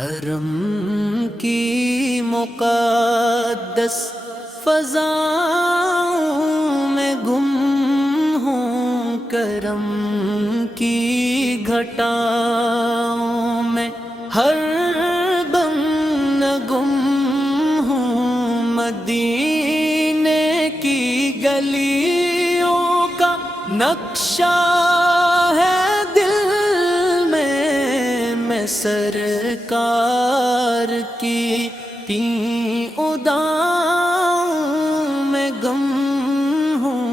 حرم کی مقدس فضاؤں میں گم ہوں، کرم کی گھٹاؤں میں ہر دم نہ گم ہوں، مدینے کی گلیوں کا نقشہ ہے دل میں سرکار کی تیں اداؤں میں گم ہوں،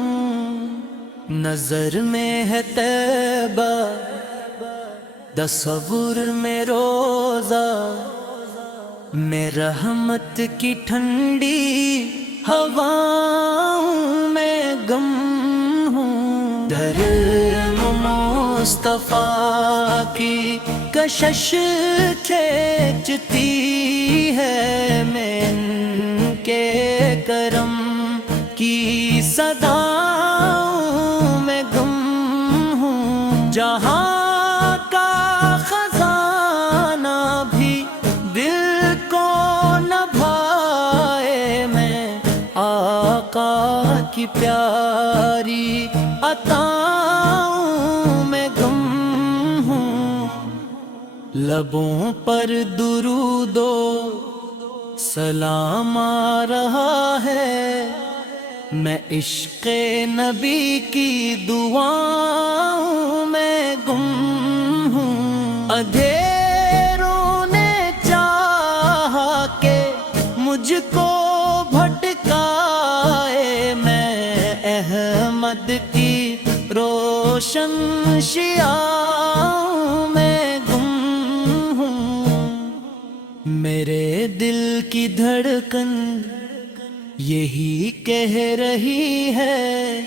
نظر میں ہے طیبہ، تصور میں روزہ، میں رحمت کی ٹھنڈی ہواؤں میں گم ہوں، در مصطفیٰ کی کشش کھینچتی ہے، میں ان کے کرم کی صداؤں میں گم ہوں، جہاں کا خزانہ بھی دل کو نہ بھائے، میں آقا کی پیاری عطاؤں میں گم ہوں، لبوں پر درود و سلام آ رہا ہے، میں عشق نبی کی دعاؤں میں گم ہوں، اندھیروں نے چاہا کہ مجھ کو بھٹکائے، میں احمد کی روشن شعاؤں میں گم ہوں، میرے دل کی دھڑکن یہی کہہ رہی ہے،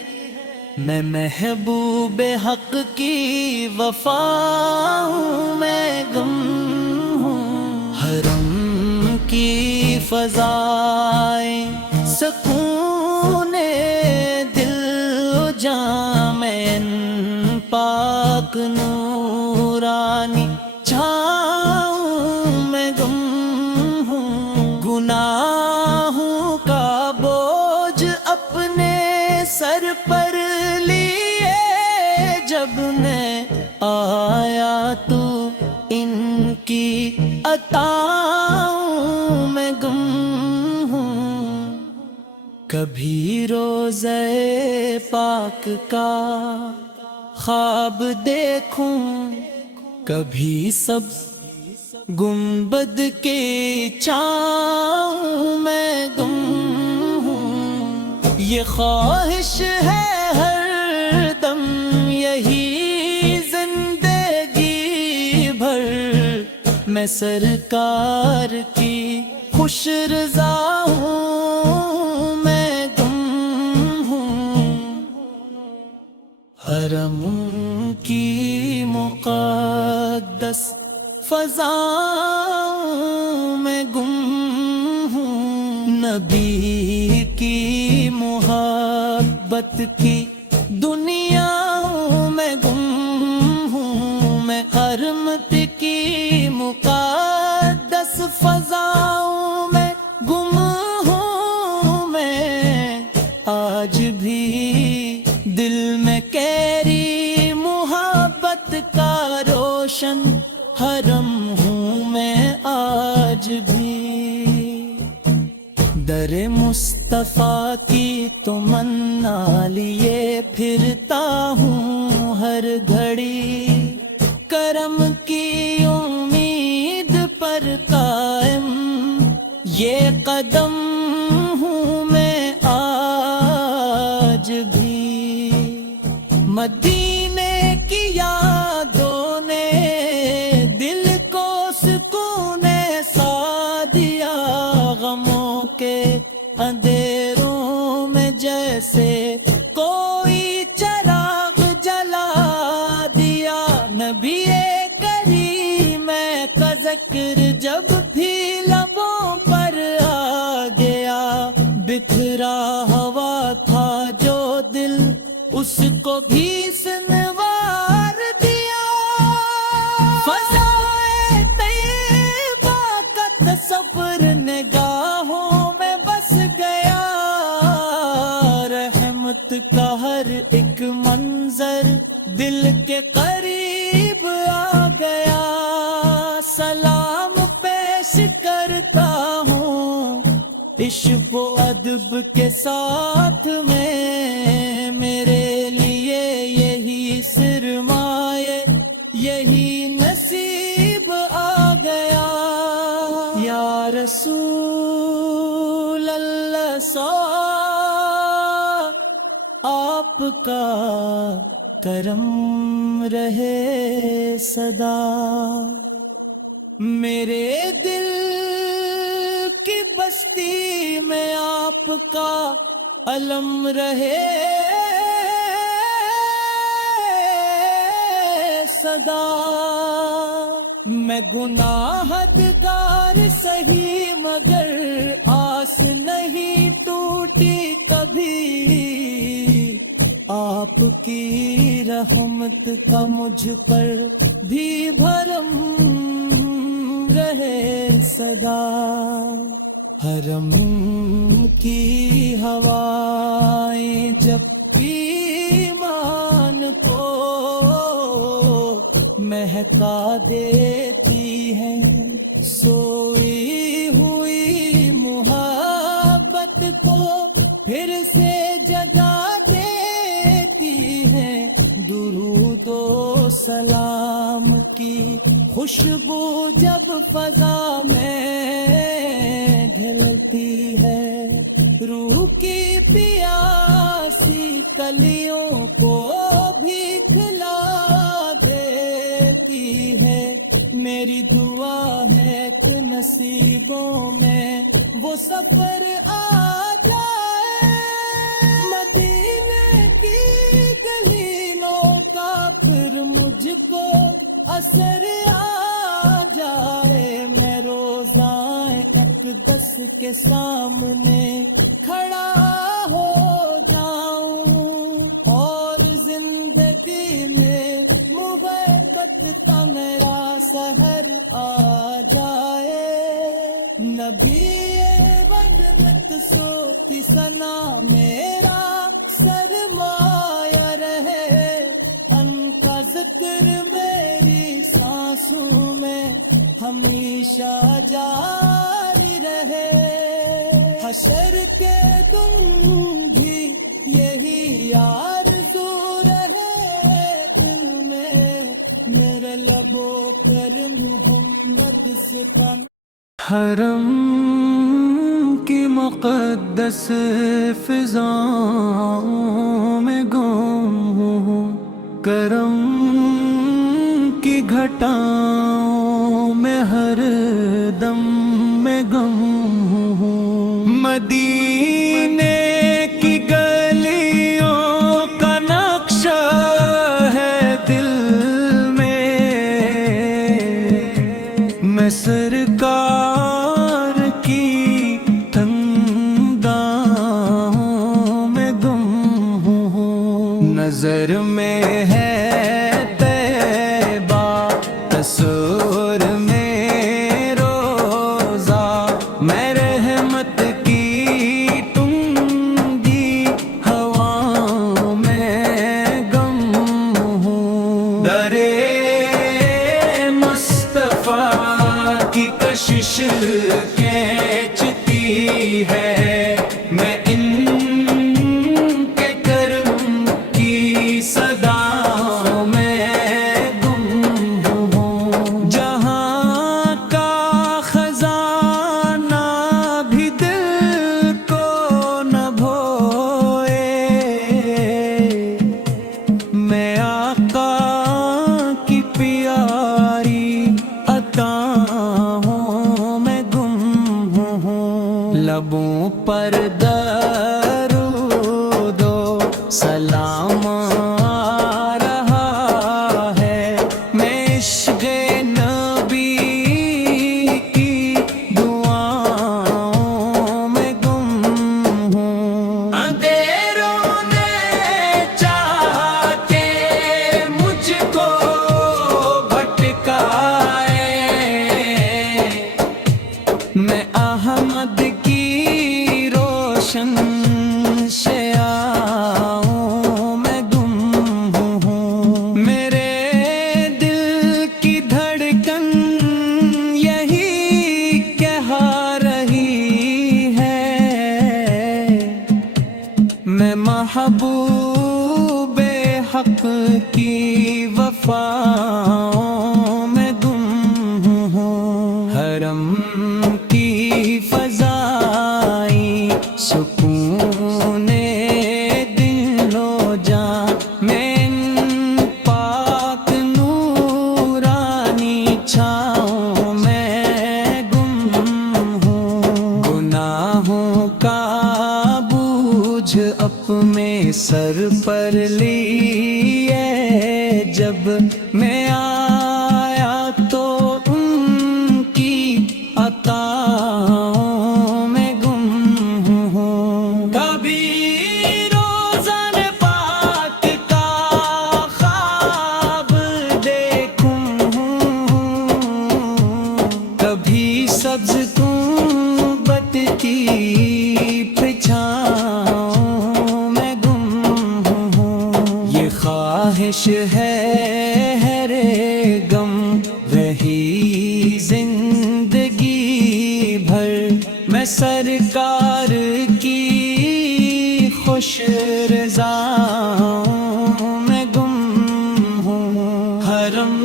میں محبوب حق کی وفاؤں میں گم ہوں، حرم کی فضائیں سکون دل جاں میں پاک نورانی چھاؤں میں گم ہوں، گناہوں کا بوجھ اپنے سر پر لیے جب میں آیا تو ان کی عطاؤں میں گم ہوں، کبھی روضہ پاک کا خواب دیکھوں، کبھی سب گنبد کے چھاؤں میں گم ہوں، یہ خواہش ہے ہر دم یہی زندگی بھر، میں سرکار کی خوش رضا ہوں میں گم ہوں، حرم کی مقدس فضاؤں میں گم ہوں، نبی کی محبت کی دنیا میں گم ہوں، میں حرم کی مقدس فضاؤں میں گم ہوں، میں آج بھی دل میں کیری محبت کا روشن حرم ہوں، میں آج بھی در مصطفیٰ کی تمنا لیے پھرتا ہوں ہر گھڑی، کرم کی امید پر قائم یہ قدم ہوں میں آج بھی، مدینے کی یادوں نے دل کو سکون سا دیا، غموں کے اندھیروں میں جیسے کوئی چراغ جلا دیا، نبی کریم کا ذکر جب بھی لبوں پر آ گیا، بکھرا ہوا تھا جو دل اس کو بھی سنوار دیا، فضائے طیبہ عشق و ادب کے ساتھ میں میرے لیے یہی سرمایہ یہی نصیب آ گیا یا رسول اللہ آپ کا کرم رہے صدا میرے دل کی بستی میں آپ کا علم رہے صدا میں گناہگار سہی مگر آس نہیں ٹوٹی کبھی آپ کی رحمت کا مجھ پر بھی بھرم رہے صدا حرم کی ہوائیں جب ایمان کو مہکا دیتی ہیں سوئی ہوئی محبت کو پھر سے جگا دیتی ہیں درود و سلام کی خوشبو جب فضا میں گھلتی ہے روح کی پیاسی کلیوں کو بھی کھلا دیتی ہے میری دعا ہے کہ نصیبوں میں وہ سفر آ جائے مدینے کی گلیوں کا پھر مجھ کو اثر آ جائے میں روزائے اقدس کے سامنے کھڑا ہو جاؤں اور زندگی میں محبت کا میرا سحر آ جائے نبی رحمت صوتی ثنا میرا سرمایہ رہے ان کا ذکر میری سانسوں میں ہمیشہ جاری رہے حشر کے دن بھی یہی آرزو رہے دل میں میرے لبوں پر محمد سے پن حرم کی مقدس فضاؤں میں گم ہوں کرم کی گھٹاؤں میں ہر دم میں گم ہوں مدینے کی گلیوں کا نقشہ ہے دل میں سرکار کی تنگاہوں میں گم ہوں نظر میں ہے طیبہ تصور میں روزہ میں رحمت کی تنگی ہواؤں میں گم ہوں درے کی کشش کھینچتی ہے میں ان کے کرم کی صدا میں گم ہوں جہاں کا خزانہ بھی دل کو نہ بھوئے میں آقا کی پیاری عطاؤں میں گم ہوں لبوں پر درود و سلام آ رہا ہے میں عشق نبی کی دعاؤں میں گم ہوں اندھیروں نے چاہا کہ مجھ کو بھٹکائے میں احمد کی روشنی حق کی وفاؤں میں گم ہوں، حرم کی فضائیں سکون دل و جاں میں ان پاک نورانی چھاؤں میں گم ہوں، گناہوں کا بوجھ اپنے سر پر لیے جب میں آیا تو ان کی عطاؤں میں گم ہوں، کبھی روزن پاک کا خواب دیکھوں، کبھی سبز گنبد کی پرچھاؤں میں گم ہوں، یہ خواہش ہے غم رہی زندگی بھر میں سرکار کی خوش رضاؤں میں گم ہوں، حرم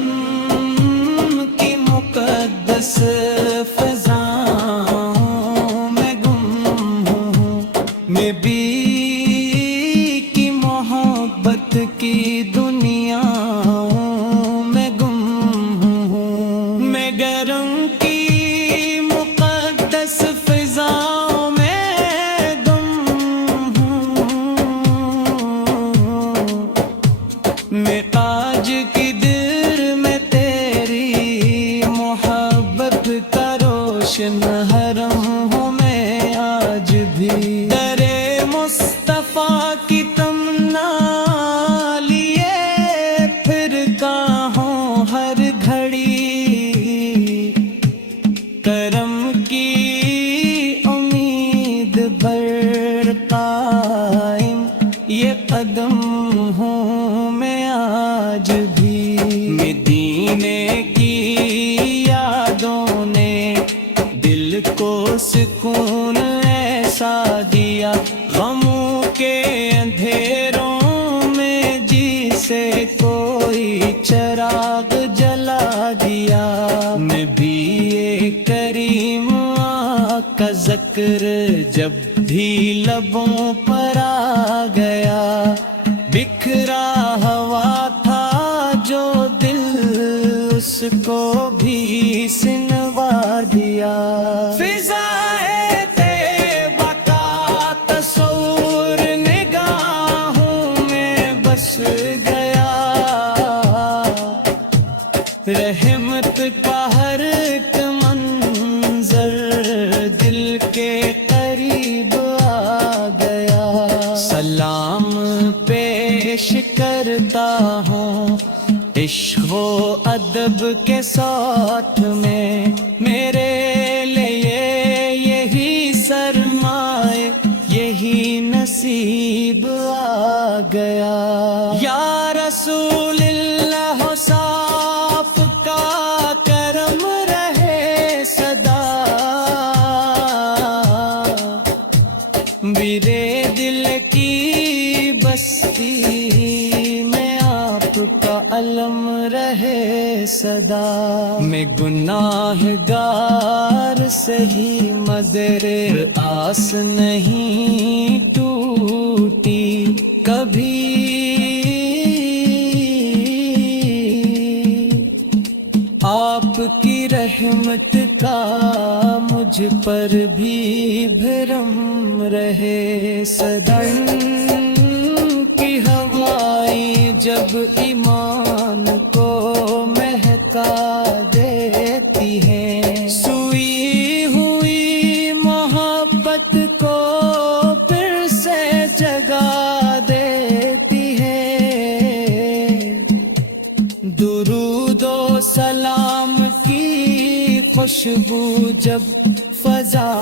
کی مقدس فضاؤں میں گم ہوں، نبی کی محبت کی دنیا میں گم ہوں، میں گرم کی مقدس فضاؤں میں گم ہوں، میں تاج کی در میں تیری محبت کا روشن حرم ہوں میں آج بھی، در مصطفیٰ کی تمنا لیے پھرتا ہوں ہر گھڑی، کرم کی امید بھر قائم یہ قدم ہوں میں آج بھی، مدینے کی یادوں نے دل کو سکون ایسا دیا، غموں کے اندھیروں میں جسے کوئی چراغ جلا دیا، نبی کریم کا ذکر جب بھی لبوں پر آ گیا، بکھرا ہوا تھا جو دل اس کو بھی سنوار دیا، فضائے طیبہ کا تصور نگاہوں میں بس گیا، رحمت کا ہر ایک منظر دل کے قریب آ گیا، سلام پیش کرتا ہوں عشق و ادب کے ساتھ میں، میرے لیے یہی سرمایہ یہی نصیب آ گیا، یا رسول اللہ صاف کا کرم رہے سدا، میرے دل کی بستی میں آپ کا علم رہے صدا، میں گناہگار سے ہی مگر آس نہیں ٹوٹی کبھی، آپ کی رحمت کا مجھ پر بھی بھرم رہے صدا، کی ہوائیں جب ایمان کو مہکا دیتی ہیں، سوئی ہوئی محبت کو پھر سے جگا دیتی ہے، درود و سلام کی خوشبو جب فضا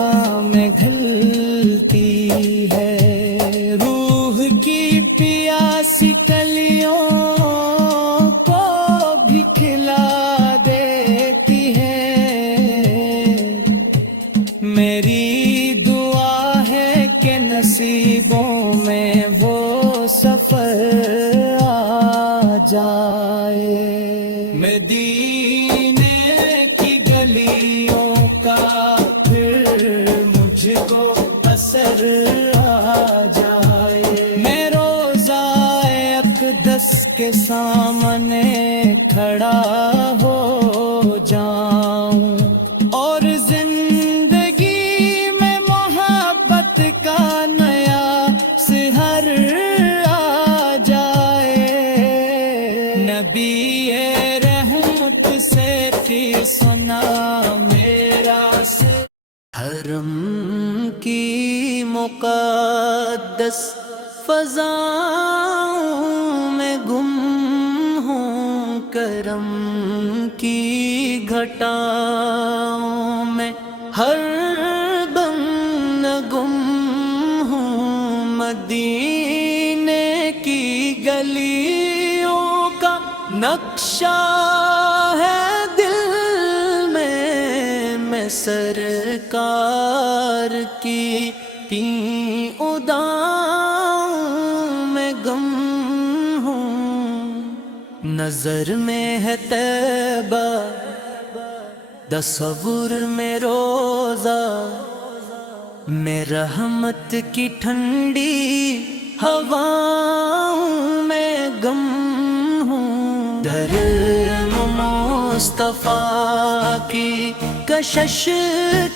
میں گھلتی ہے، روح کی پیاسی کلیوں کو بھی کھلا دیتی ہے، میری دعا ہے کہ نصیبوں میں وہ سفر آ کا پھر مجھ کو اثر آ جائے، میں روزہ اقدس کے سامنے کھڑا ہو جاؤں اور زندگی میں محبت کا نیا سحر آ جائے، نبی رحمت سے تھی سنا میرا حرم کی مقدس فضاؤں میں گم ہوں، کرم کی گھٹاؤں میں ہر دم نہ گم ہوں، مدینے کی گلیوں کا نقشہ ہے دل میں سرکار کی تین اداؤں میں گم ہوں، نظر میں ہے طیبہ تصور میں روزہ، میں رحمت کی ٹھنڈی ہواؤں میں گم ہوں، در مصطفیٰ کی کشش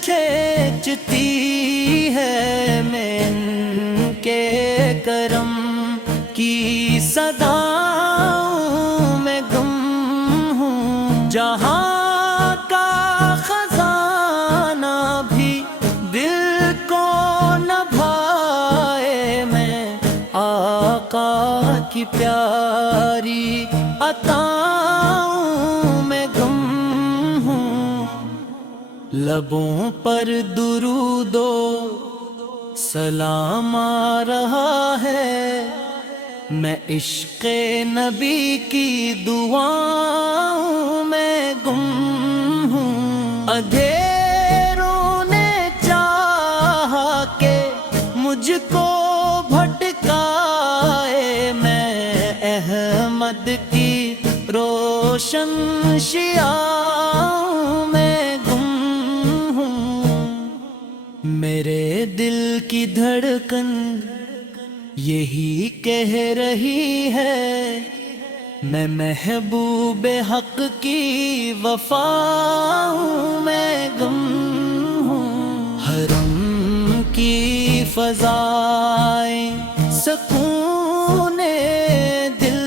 کھینچتی ہے، میں ان کے کرم کی صداؤں میں گم ہوں، جہاں کا خزانہ بھی دل کو نہ بھائے، میں آقا کی پیاری عطاؤں میں گم ہوں، لبوں پر درود و سلام آ رہا ہے، میں عشق نبی کی دعاؤں میں گم ہوں، اندھیروں نے چاہا کہ مجھ کو بھٹکائے، میں احمد کی روشن شیعاؤں میں گم ہوں، میرے دل کی دھڑکن یہی کہہ رہی ہے، میں محبوب حق کی وفاؤں میں گم ہوں، حرم کی فضائیں سکون دل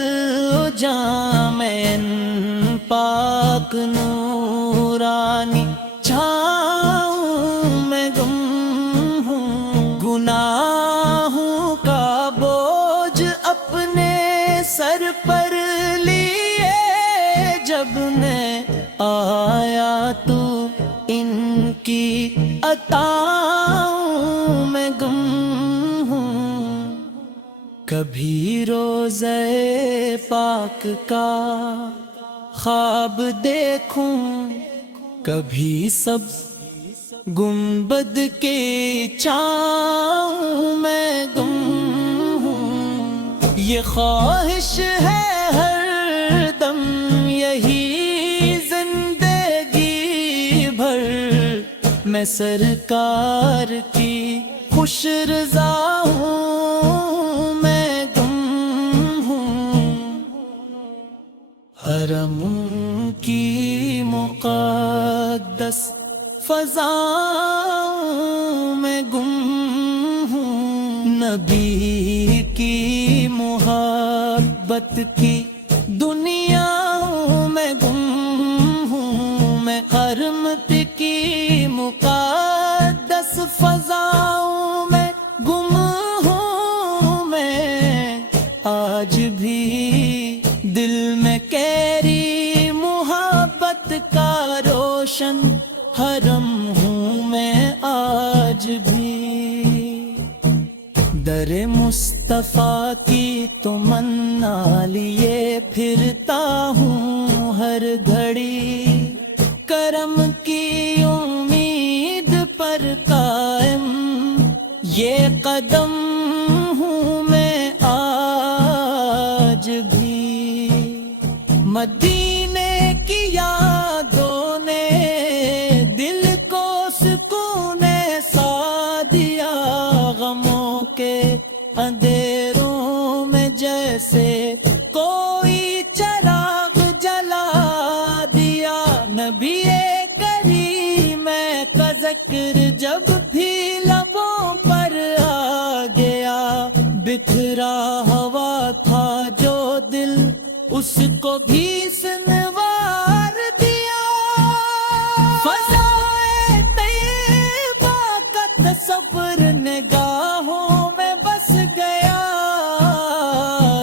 جامن پاک نورانی چھاؤں میں گم ہوں، گناہوں کا بوجھ اپنے سر پر لیے جب میں آیا تو ان کی عطاؤں میں گم ہوں، کبھی روضہ پاک کا خواب دیکھوں، کبھی سب گنبد کے چاؤں میں گم ہوں، یہ خواہش ہے ہر دم یہی زندگی بھر، میں سرکار کی خوش رضا ہوں میں گم ہوں، حرم کی مقدس فضاؤں میں گم ہوں، نبی کی محبت کی دنیاؤں میں گم ہوں، میں حرم کی مقدس فضاؤں میں گم ہوں، میں آج بھی دل میں کیری محبت کا روشن حرم ہوں، میں آج بھی در مصطفیٰ کی تمنا لیے پھرتا ہوں ہر گھڑی، کرم کی امید پر قائم یہ قدم ہوں میں آج بھی، مدینے کی یادوں نے دل کو سکون سا دیا غموں کے اندھیروں میں جیسے کوئی چراغ جلا دیا نبی کریم کا ذکر جب بھی لبوں پر آ گیا بکھرا ہوا تھا جو دل اس کو بھی سنوار دیا فضائے طیبہ کا تصور نگاہوں میں بس گیا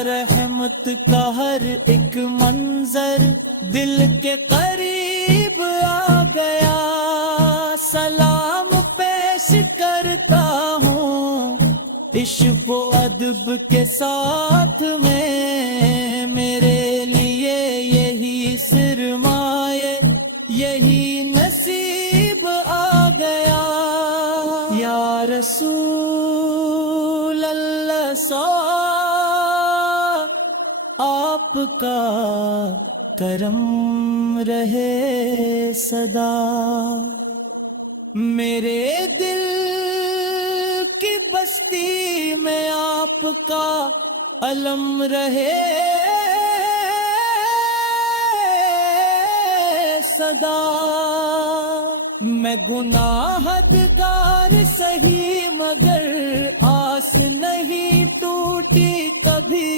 رحمت کا ہر ایک منظر دل کے قریب آ گیا سلام پیش کرتا ہوں عشق و ادب کے ساتھ میں میرے لیے یہی سرمایہ یہی نصیب آ گیا یا رسول اللہ آپ کا کرم رہے صدا میرے دل کی بستی میں آپ کا علم رہے صدا میں گناہگار سہی مگر آس نہیں ٹوٹی کبھی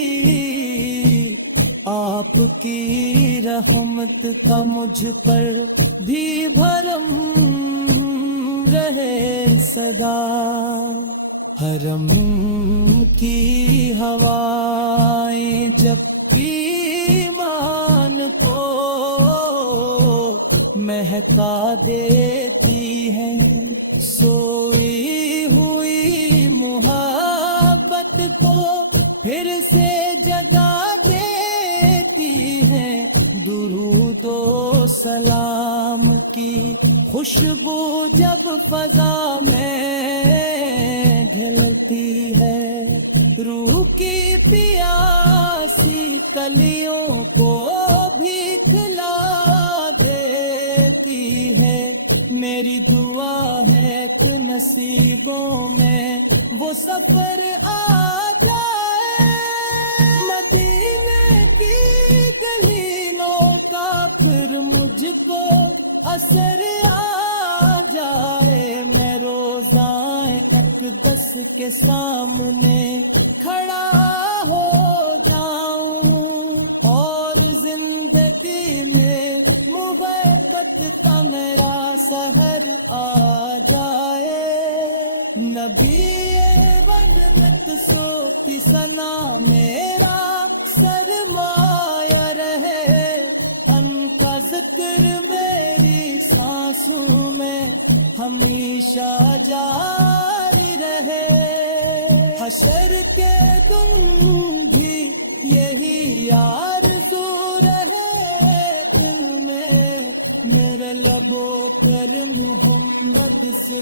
آپ کی رحمت کا مجھ پر بھی بھرم رہے صدا حرم کی ہوائیں جب ایمان کو مہکا دیتی ہیں سوئی ہوئی محبت کو پھر سے جگا دیتی ہیں درود و سلام کی خوشبو جب فضا میں گھلتی ہے روح کی پیاسی کلیوں کو بھی کھلا دیتی ہے میری دعا ہے کہ نصیبوں میں وہ سفر آ جائے مدینے کی گلیوں کا پھر مجھ کو اثر آ جائے میں روزائے اقدس کے سامنے کھڑا ہو جاؤں اور زندگی میں محبت کا میرا سحر آ جائے نبی رحمت سوتی ثنا میرا سرمایہ رہے ان کا ذکر میری سانسوں میں ہمیشہ جاری رہے حشر کے دن بھی یہی آرزو رہے دل میں میرے لبوں پر محمد سے